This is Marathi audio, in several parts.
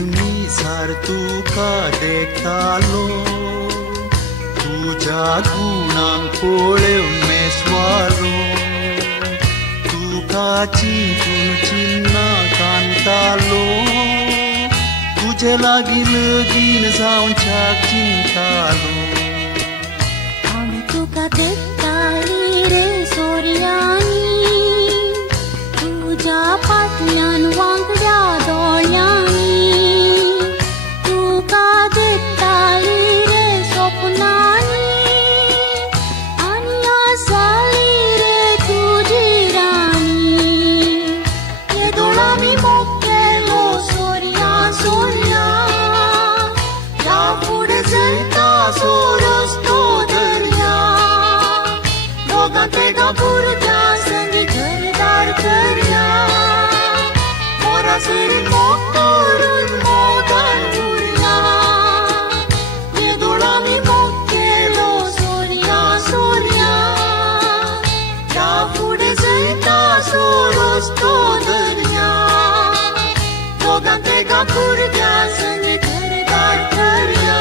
मी सार तुका देखतालो तुझ्या गुणांक पोळेव मेसवालो तुका चिंतून चिन्ना कांतालो तुझे लागी लगीन जावन छाक चिंतालो हांवें तुका देखताली रे सोर्यांनी तुझ्या फाटल्यान वांगड्या दोळ्यांनी तुका देखताली रे सपनांनी आनी आसाली रे तुजी राणी येदोळा मी मोग केलो सोर्या सोर्या या फुडें चलता रस्तो दर्या दोगां तेगां भुरग्यां संगी घरदार करया मोरा सरी मोग करून मोगान उरया येदोळा मी मोग केलो सोर्या सोर्या या फुडें चलता रस्तो दर्या दोगां तेगां भुरग्यां संगी घरदार करया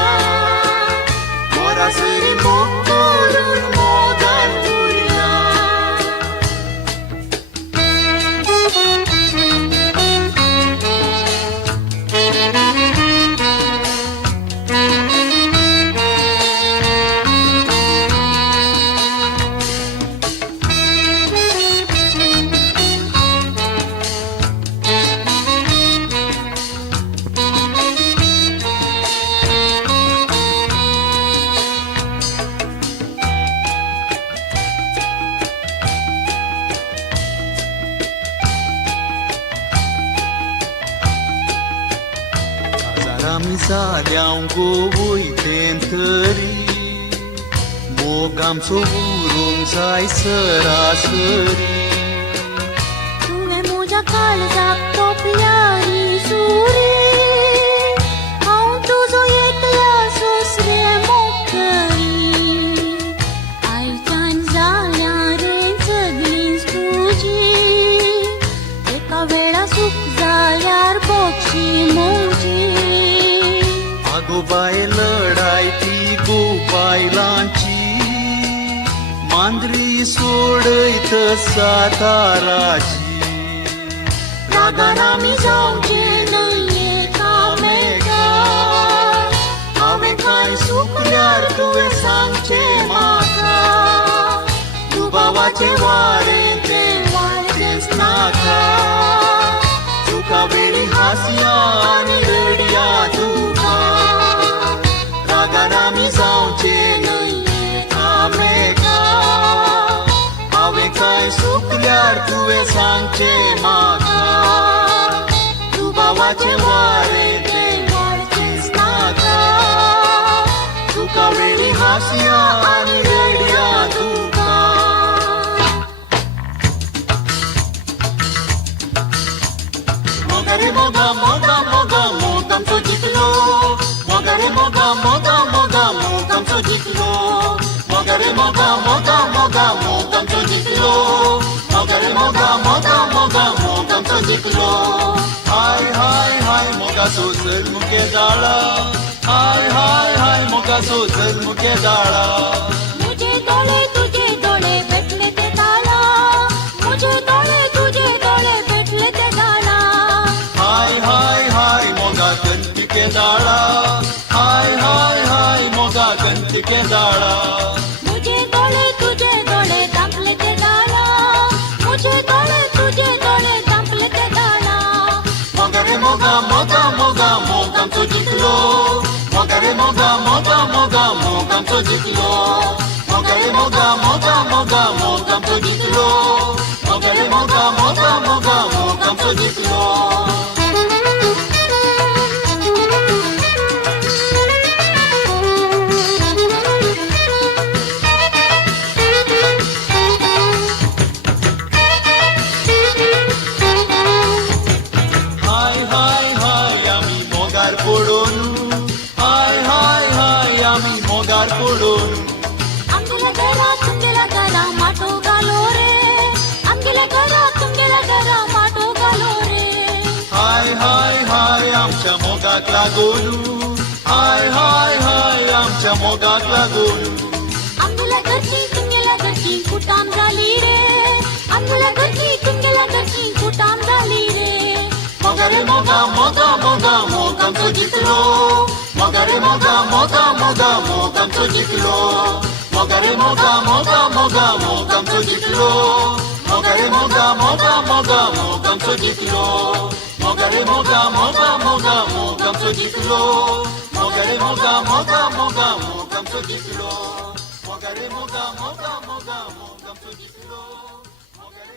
मोरा सरी मोग करून मोगान उरया आमी जाल्याव गो वयतेन तरी मोग आमचो उरूंक जाय सरासरी तुवें म्हज्या काळजाक तोपल्यारी सुरी हांव तुजो एकल्या सोसरे मोग करी आयच्यान जाल्या रे सगळींच तुजी एका वेळा सूख जाल्यार बक्षी मोजी आगो बाय लढाय ती गो बायलांची मांद्री सोडयत साताराची रागान आमी जावचे न्हय एकामेकाक हांवें कांय चुकल्यार तुवें सांगचें म्हाका दुबावाचे वारें तें वाडचेंच नाका तुका वेळी हांसया आनी रडया तुका रागान आमी जावचे न्हय एकामेकाक हांवें कांय चुकल्यार तुवें सांगचें म्हाका दुबावाचे वारें तें वाडचेंच नाका तुका वेळी हांसया आनी रडया तुका मोगारे मोगा मोगा मोगा मोग आमचो जिखलो मोगारे मोगा मोगा मोगा मोग आमचो जिखलो मोगारे मोगा मोगा मोगा मोग आमचो जिखलो मोगारे मोगा मोगा मोगा मोग आमचो जिखलो हाय हाय हाय मोगाचो सर मुखे जाळा हाय हाय हाय मोगाचो सर मुखे जाळा मुझे डोळे तुझे डोळे भेटले ते ताळा मुझे डोळे तुझे डोळे भेटले ते ताळा हाय हाय हाय मोगा गंतिके जाळा हाय हाय हाय मोगा गंतिके जाळा मुझे डोळे तुझे डोळे दांपले ते ताळा मुझे डोळे तुझे डोळे दांपले ते ताळा मोगारे मोगा मोगा मोगा मोग आमचो जिखलो मोगारे मोगा मोगा मोगा मोग आमचो जिखलो मोगारे मोगा मोगा मोगा मोग आमचो जिखलो मोगारे मोगा मोगा मोगा मोग आमचो जिखलो हाय हाय हाय आमी मोगार पडून हाय हाय हाय आमी मोगार पडून आमगेल्या घरा माटो घालो रे आमगेल्या घरा माटो घालो रे मोगाकला गोलू, हाय हाय हाय आमच्या मोगाकला गोलू. आंबला घरची चिंगेला घरची कुटाम झाली रे, आंबला घरची चिंगेला घरची कुटाम झाली रे. मोगा रे मोगा मोगा मोगा मोग आमचं जिंकलो, मोगा रे मोगा मोगा मोगा मोग आमचं जिंकलो. मोगा रे मोगा मोगा मोगा मोग आमचं जिंकलो, मोगा रे मोगा मोगा मोगा मोग आमचं जिंकलो. मोगा रे मोगा मोगा मोगा मोग आमचं जिंकलो, मोगा रे मोगा मोगा मोगा मोग आमचं जिंकलो. मोगा रे मोगा मोगा मोगा मोग आमचं जिंकलो, मोगा रे